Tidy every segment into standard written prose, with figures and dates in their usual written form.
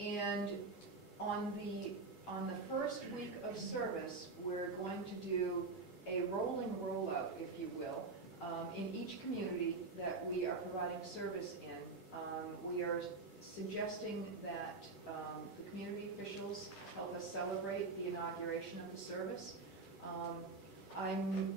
And on the first week of service, we're going to do a rolling rollout, if you will, in each community that we are providing service in. We are suggesting that the community officials help us celebrate the inauguration of the service. I'm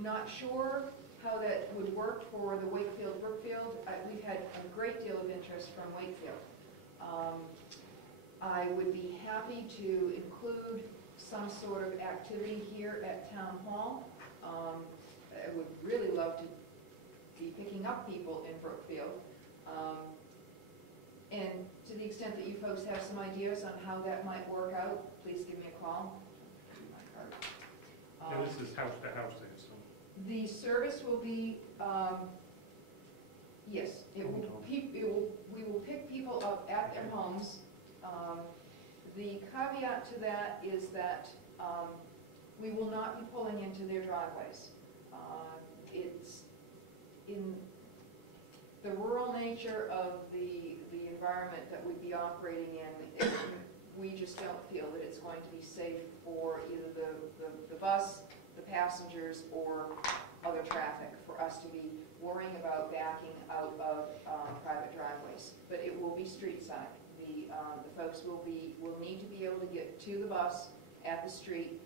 not sure how that would work for the Wakefield Brookfield. We've had a great deal of interest from Wakefield. I would be happy to include some sort of activity here at Town Hall. I would really love to be picking up people in Brookfield. And to the extent that you folks have some ideas on how that might work out, please give me a call. And this is house to house, I assume. The service will be, yes, we will pick people up at their homes. The caveat to that is that we will not be pulling into their driveways. It's in the rural nature of the environment that we'd be operating in. We just don't feel that it's going to be safe for either the bus, the passengers, or other traffic for us to be worrying about backing out of private driveways. But it will be street side. The folks will need to be able to get to the bus at the street,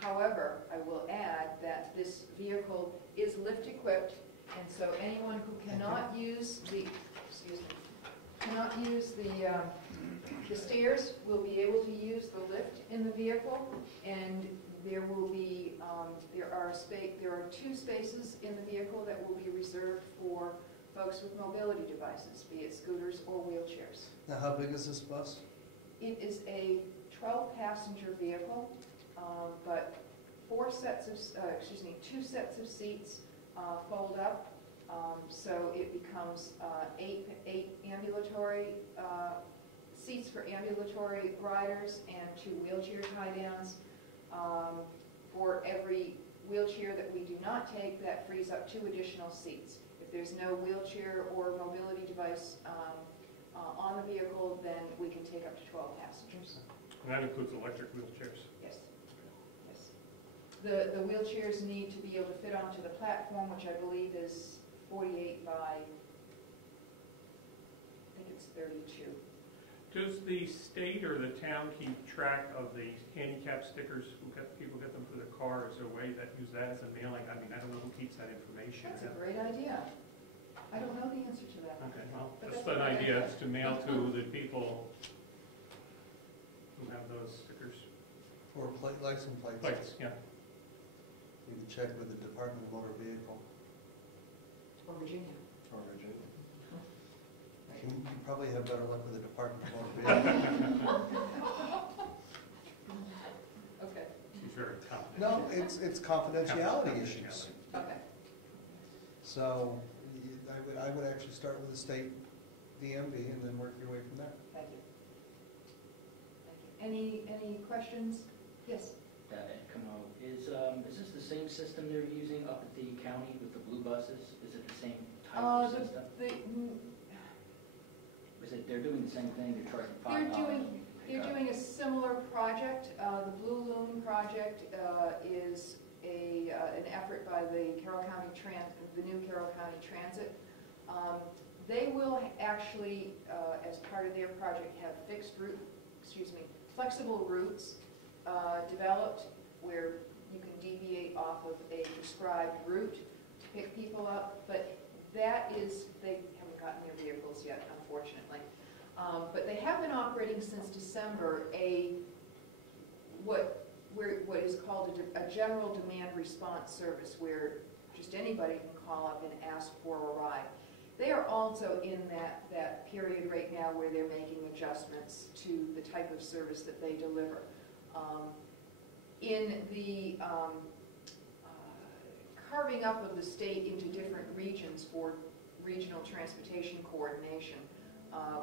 however, I will add that this vehicle is lift equipped, and so anyone who cannot use the the stairs will be able to use the lift in the vehicle, and there will be there are 2 spaces in the vehicle that will be reserved for folks with mobility devices, be it scooters or wheelchairs. Now, how big is this bus? It is a 12-passenger vehicle, but 2 sets of seats fold up, so it becomes 8 ambulatory seats for ambulatory riders and 2 wheelchair tie-downs. For every wheelchair that we do not take, that frees up 2 additional seats. If there's no wheelchair or mobility device on the vehicle, then we can take up to 12 passengers. And that includes electric wheelchairs? Yes. Yes. The wheelchairs need to be able to fit onto the platform, which I believe is 48 by, I think it's 32. Does the state or the town keep track of the handicap stickers people get them for their car? Is there a way that use that as a mailing? I mean, I don't know who keeps that information. That's a great idea. I don't know the answer to that. Okay, well, But just an idea is to mail to the people who have those stickers. Or license plates? Plates, yeah. You can check with the Department of Motor Vehicle. Or Virginia. Or Virginia. You probably have better luck with the Department of Motor Vehicle. Okay. She's very confident. No, it's confidentiality issues. Okay. So I would actually start with the state DMV and then work your way from there. Thank you. Thank you. Any questions? Yes. Is this the same system they're using up at the county with the blue buses? Is it the same type of system? Is it they're doing the same thing? They're charging $5? They're doing a similar project. The Blue Loon project is an effort by the Carroll County the new Carroll County Transit. They will actually, as part of their project, have flexible routes developed where you can deviate off of a prescribed route to pick people up. But that is, they haven't gotten their vehicles yet, unfortunately. But they have been operating since December what is called a general demand response service, where just anybody can call up and ask for a ride. They are also in that period right now where they're making adjustments to the type of service that they deliver. In the carving up of the state into different regions for regional transportation coordination,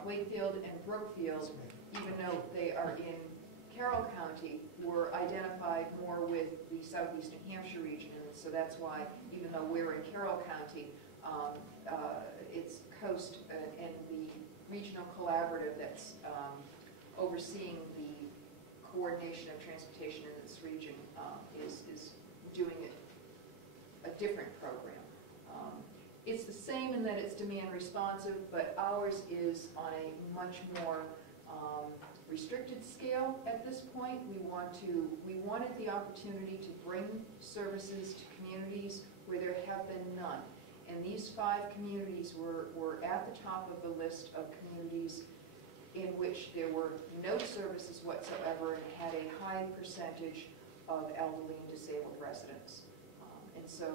Wakefield and Brookfield, even though they are in Carroll County, were identified more with the southeast New Hampshire region, and so that's why, even though we're in Carroll County, Coast and the regional collaborative that's overseeing the coordination of transportation in this region is doing a different program. It's the same in that it's demand responsive, but ours is on a much more restricted scale at this point. We wanted the opportunity to bring services to communities where there have been none. And these 5 communities were at the top of the list of communities in which there were no services whatsoever and had a high percentage of elderly and disabled residents. And so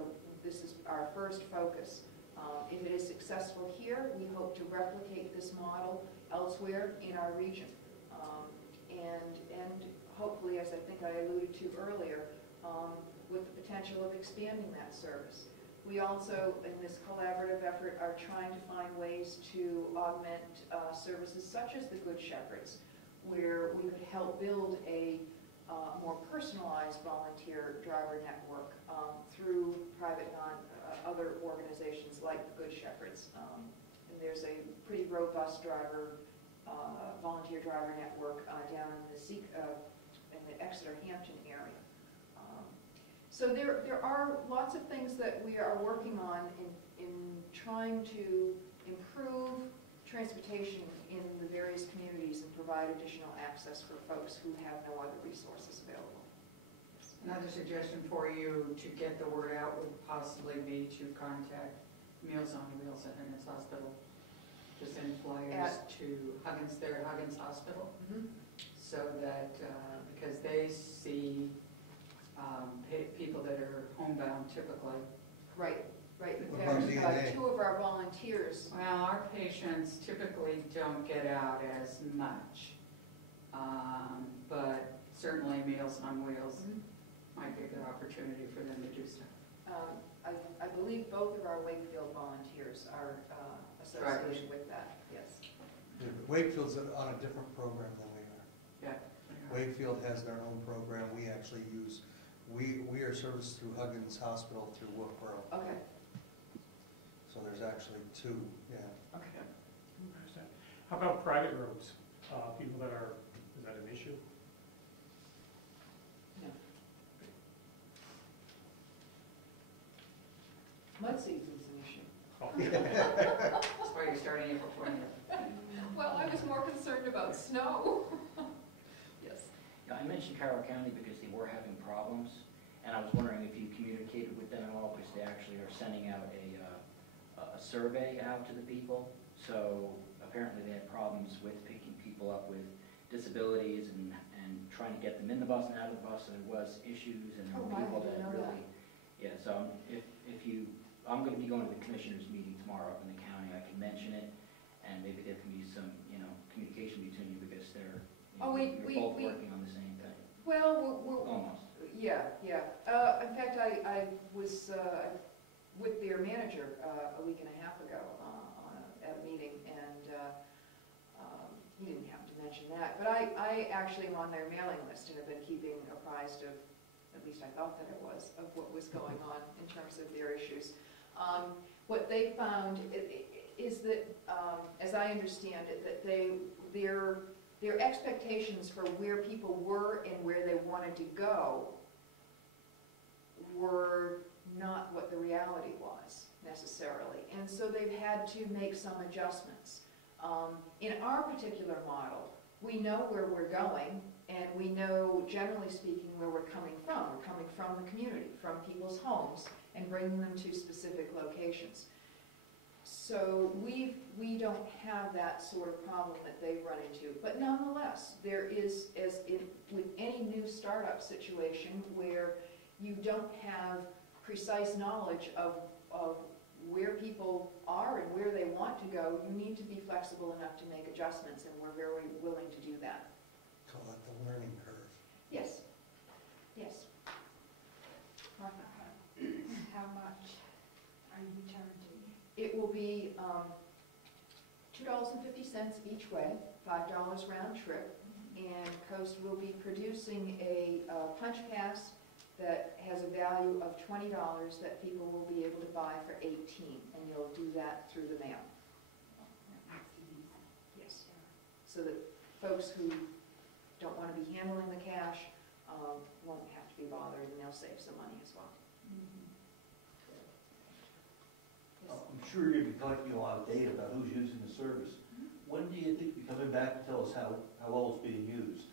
this is our first focus. If it is successful here, we hope to replicate this model elsewhere in our region. And hopefully, as I think I alluded to earlier, with the potential of expanding that service. We also, in this collaborative effort, are trying to find ways to augment services such as the Good Shepherds, where we could help build a more personalized volunteer driver network through private other organizations like the Good Shepherds. And there's a pretty robust volunteer driver network down in the Exeter Hampton area. So there are lots of things that we are working on in trying to improve transportation in the various communities and provide additional access for folks who have no other resources available. Another suggestion for you to get the word out would possibly be to contact Meals on Wheels at Huggins Hospital, to send flyers to Huggins, there at Huggins Hospital, so that, because they see people that are homebound typically. Right. In What about fact, DNA? 2 of our volunteers. Well, our patients typically don't get out as much, but certainly Meals on Wheels might be a good opportunity for them to do stuff. I believe both of our Wakefield volunteers are associated with that, yes. Yeah, but Wakefield's on a different program than we are. Yeah. Wakefield has their own program. We actually use, we are serviced through Huggins Hospital through Wolfboro. Okay. So there's actually 2, yeah. Okay. How about private roads? People that are, is that an issue? No. Mud season's an issue. Oh, That's why you're starting April 20th. Well, I was more concerned about snow. Yes. Yeah, I mentioned Carroll County because they were having problems, and I was wondering if you communicated with them at all, because they actually are sending out a survey out to the people. So apparently they had problems with picking people up with disabilities and trying to get them in the bus and out of the bus, and there was issues, and there were people that really, yeah, so if you, I'm going to be going to the commissioners meeting tomorrow up in the county. I can mention it, and maybe there can be some, communication between you, because they're, you're both working on the same thing. Well, Almost. yeah. In fact, I was with their manager a week and a half ago at a meeting, and he didn't happen to mention that. But I actually am on their mailing list and have been keeping apprised of, at least I thought that it was, of what was going on in terms of their issues. What they found is that, as I understand it, that their expectations for where people were and where they wanted to go were not what the reality was necessarily, and so they've had to make some adjustments. In our particular model, we know where we're going, and we know, generally speaking, where we're coming from. We're coming from the community, from people's homes, and bringing them to specific locations. So we don't have that sort of problem that they've run into. But nonetheless, there is, as with any new startup situation, where you don't have precise knowledge of where people are and where they want to go, you need to be flexible enough to make adjustments, and we're very willing to do that. Call it the learning curve. Yes. Martha? How much are you charging? It will be $2.50 each way, $5 round trip, and Coast will be producing a punch pass that has a value of $20 that people will be able to buy for $18, and you'll do that through the mail. so that folks who don't want to be handling the cash won't have to be bothered, and they'll save some money as well. Yes. I'm sure you'll be collecting a lot of data about who's using the service. When do you think you're coming back to tell us how well it's being used?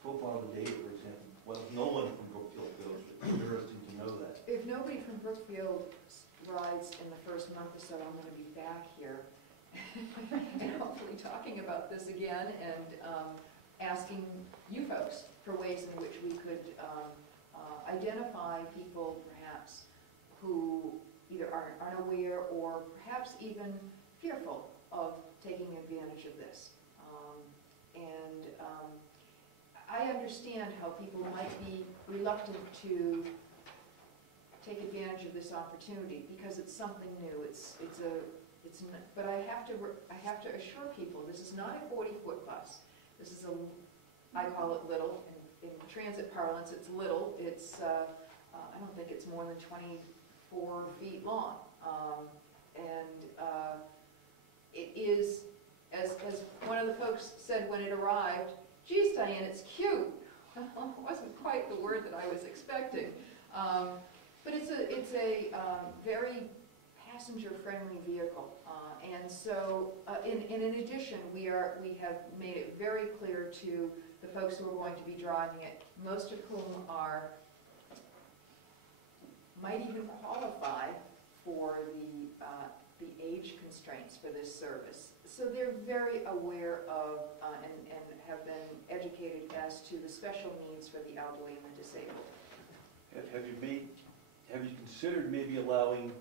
Profile the data, for example. Well, no one from Brookfield goes. It's interesting to know that. If nobody from Brookfield rides in the first month or so, I'm going to be back here and hopefully talking about this again and asking you folks for ways in which we could identify people perhaps who either aren't unaware or perhaps even fearful of taking advantage of this. I understand how people might be reluctant to take advantage of this opportunity because it's something new. But I have to assure people this is not a 40-foot bus. This is I call it little. In transit parlance, it's little. It's I don't think it's more than 24 feet long, it is, as one of the folks said when it arrived, "Geez, Diane, it's cute." Well, it wasn't quite the word that I was expecting, but it's a very passenger-friendly vehicle, and so in addition, we have made it very clear to the folks who are going to be driving it, most of whom might even qualify for the age constraints for this service. So they're very aware of and have been educated as to the special needs for the elderly and the disabled. Have you considered maybe allowing,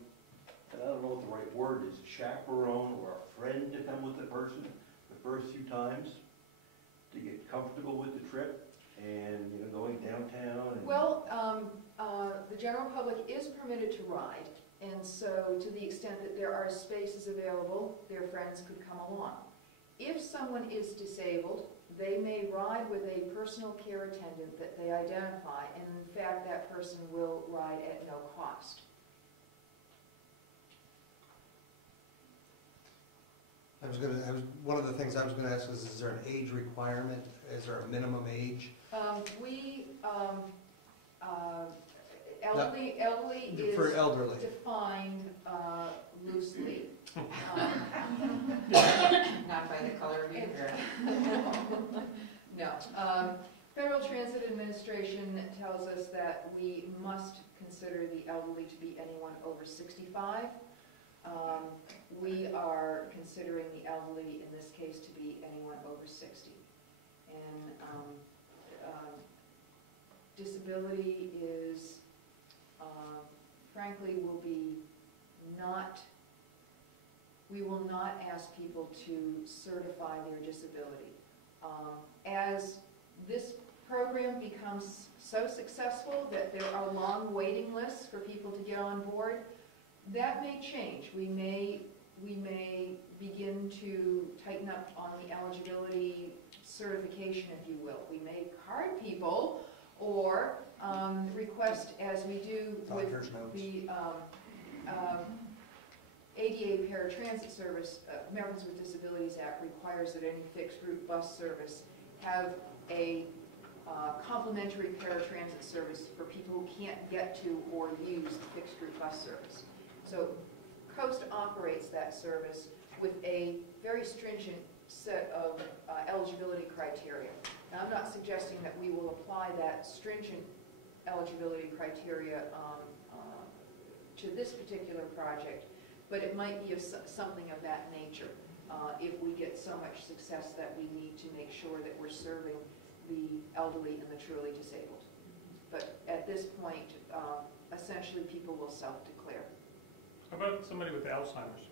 and I don't know what the right word is, chaperone or a friend to come with the person the first few times to get comfortable with the trip and going downtown? And Well, the general public is permitted to ride, and so to the extent that there are spaces available, their friends could come along. If someone is disabled, they may ride with a personal care attendant that they identify, and in fact that person will ride at no cost. One of the things I was going to ask is there an age requirement? Is there a minimum age? Elderly is For elderly. defined loosely. Not by the color of your hair. No. Federal Transit Administration tells us that we must consider the elderly to be anyone over 65. We are considering the elderly in this case to be anyone over 60. And disability is, frankly, we will not ask people to certify their disability. As this program becomes so successful that there are long waiting lists for people to get on board, that may change. We may begin to tighten up on the eligibility certification, if you will. We may card people or request, as we do with the ADA Paratransit Service, Americans with Disabilities Act requires that any fixed route bus service have a complimentary paratransit service for people who can't get to or use the fixed route bus service. So Coast operates that service with a very stringent set of eligibility criteria. Now, I'm not suggesting that we will apply that stringent eligibility criteria to this particular project, but it might be something of that nature if we get so much success that we need to make sure that we're serving the elderly and the truly disabled. But at this point, essentially people will self-declare. How about somebody with Alzheimer's?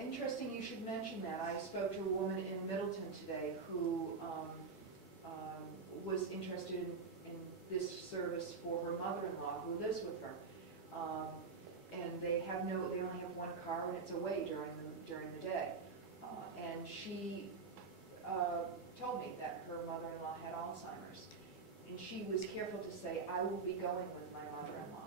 Interesting you should mention that. I spoke to a woman in Middleton today who was interested in this service for her mother-in-law who lives with her. And they only have one car and it's away during the day. And she told me that her mother-in-law had Alzheimer's. And she was careful to say, I will be going with my mother-in-law.